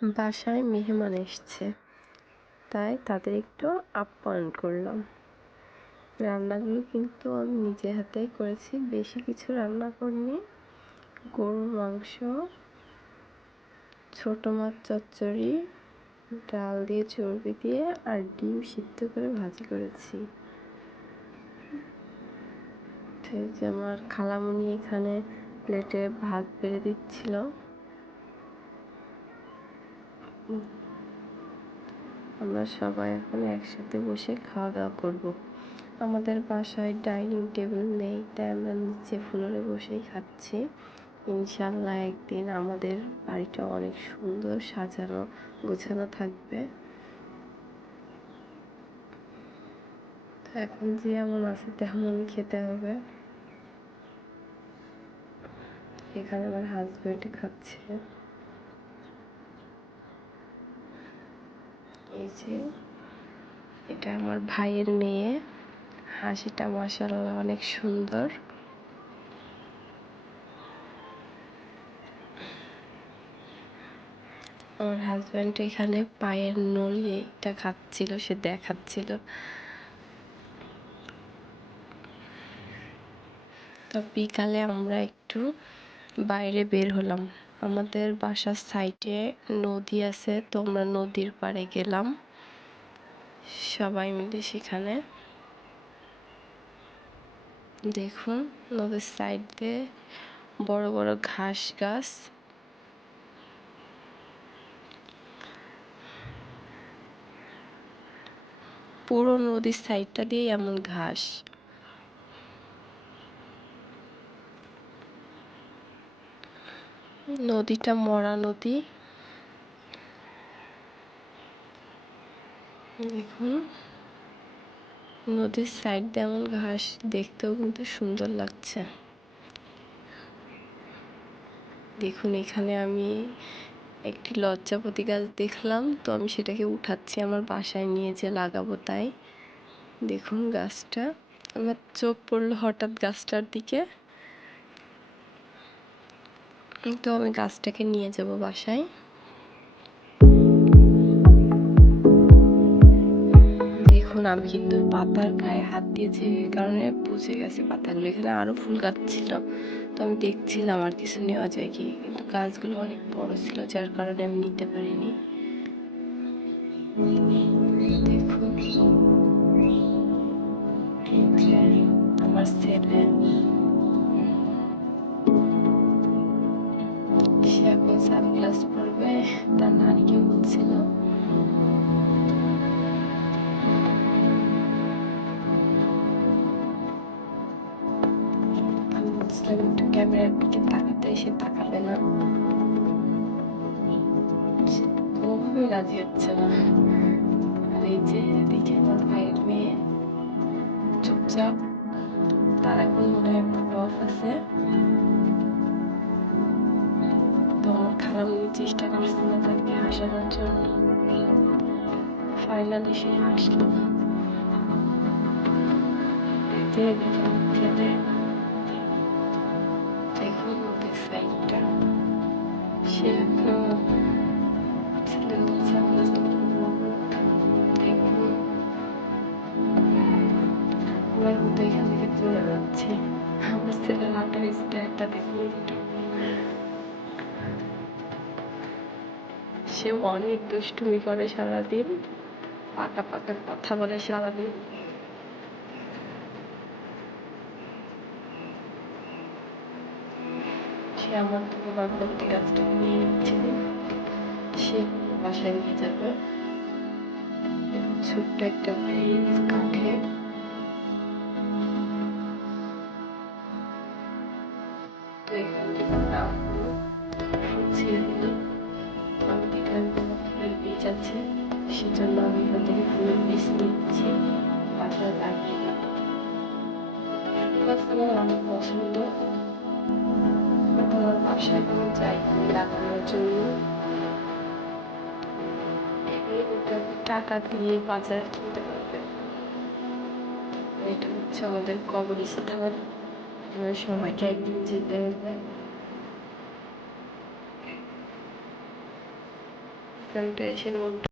বাসায় মেহমান এসছে, তাই তাদের একটু আপ্যায়ন করলাম। রান্নাগুলো কিন্তু আমি নিজে হাতেই করেছি, বেশি কিছু রান্না করিনি। গরুর মাংস, ছোট মাছ চচ্চড়ি, ডাল দিয়ে চর্বি দিয়ে আর ডিম সিদ্ধ করে ভাজি করেছি। যে আমার খালামণি এখানে প্লেটে ভাত বেড়ে দিচ্ছিল। আমরা সবাই এখন একসাথে বসে খাওয়া দাওয়া করব। আমাদের বাসায় ডাইনিং টেবিল নেই, তাই আমরা নিচে ফ্লোরে বসেই খাচ্ছি। ইনশাল্লাহ একদিন আমাদের বাড়িটা অনেক সুন্দর সাজানো গোছানো থাকবে। এখন যেমন আছে তেমন খেতে হবে। এখানে আমার হাজবেন্ড খাচ্ছে। এই যে এটা আমার ভাইয়ের মেয়ে, হাসিটা মাশাআল্লাহ অনেক সুন্দর। আমার হাজব্যান্ড এখানে পায়ের নলিটা খাচ্ছিল, সে দেখাচ্ছিল। তো বিকালে আমরা একটু বাইরে বের হলাম। আমাদের বাসার সাইডে নদী আছে, তো আমরা নদীর পাড়ে গেলাম সবাই মিলে। সেখানে দেখুন নদীর সাইডে বড় বড় ঘাস গাছ। পুরো নদীর সাইডটা দিয়ে এমন ঘাস। নদীটা মরা নদী। দেখুন নদীর সাইড দিয়ে এমন ঘাস, দেখতেও কিন্তু সুন্দর লাগছে। দেখুন এখানে আমি একটি লজ্জাপতি গাছ দেখলাম, তো আমি সেটাকে উঠাচ্ছি আমার বাসায় নিয়ে যে লাগাবো তাই। দেখুন গাছটা, আমার চোখ পড়লো হঠাৎ গাছটার দিকে, তো আমি গাছটাকে নিয়ে যাব বাসায়। দেখুন আমি কিন্তু পাতার গায়ে হাত দিয়েছি, এই কারণে বুঝে গেছে পাতাগুলো। এখানে আরো ফুল গাছ ছিল, তো আমি দেখছিলাম আর কিছু নেওয়া যায় কি, কিন্তু গাছগুলো অনেক বড় ছিল যার কারণে আমি নিতে পারিনি। দেখুন আমার ছেলে, সে এখন সানগ্লাস পরবে, তার নানিকে বলছিল। আমি বলছিলাম একটু ক্যামেরার দিকে তাকাতে, সে তাকাবে না, কোনোভাবেই রাজি হচ্ছে না। আর এই যে দেখে আমার ভাইয়ের মেয়ে চুপচাপ, তার এখন মনে হয় মুড অফ আছে। তো আমার খালামণি চেষ্টা করছিল তাকে হাসানোর জন্য, ফাইনালি সে হাসলো। ছেলে দেখুন ওদের সাইডটা, সেরকম ছেলে হচ্ছে আমরা দেখুন আমরা কিন্তু এখান থেকে চলে যাচ্ছি। আমার ছেলের হাঁটার স্টাইলটা দেখুন একটু, সে অনেক দুষ্টুমি করে সারাদিন, পাকা পাকা কথা বলে সারাদিন। সে আমার গণপতি গাছটা নিয়ে নিচ্ছে, সে বাসায় নিয়ে যাবে। ছোট্ট একটা ব্রিজ কাঠে, তো এখান থেকে নাম ছেড়ে দিল। আমি এখানে ফুলের বীজ আছে, সেজন্য আমি এখান থেকে ফুলের বীজ নিচ্ছি, বাসায় লাগিয়ে দেবো। গাছ আমার অনেক পছন্দ, আমার বাসায় কোনো জায়গা নেই লাগানোর জন্য, টাকা দিয়ে বাজারে কিনতে পারবে। এটা হচ্ছে আমাদের কবরস্থান, সবাইকে একদিন যেতে হবে। কারণ টেরেসের মধ্যে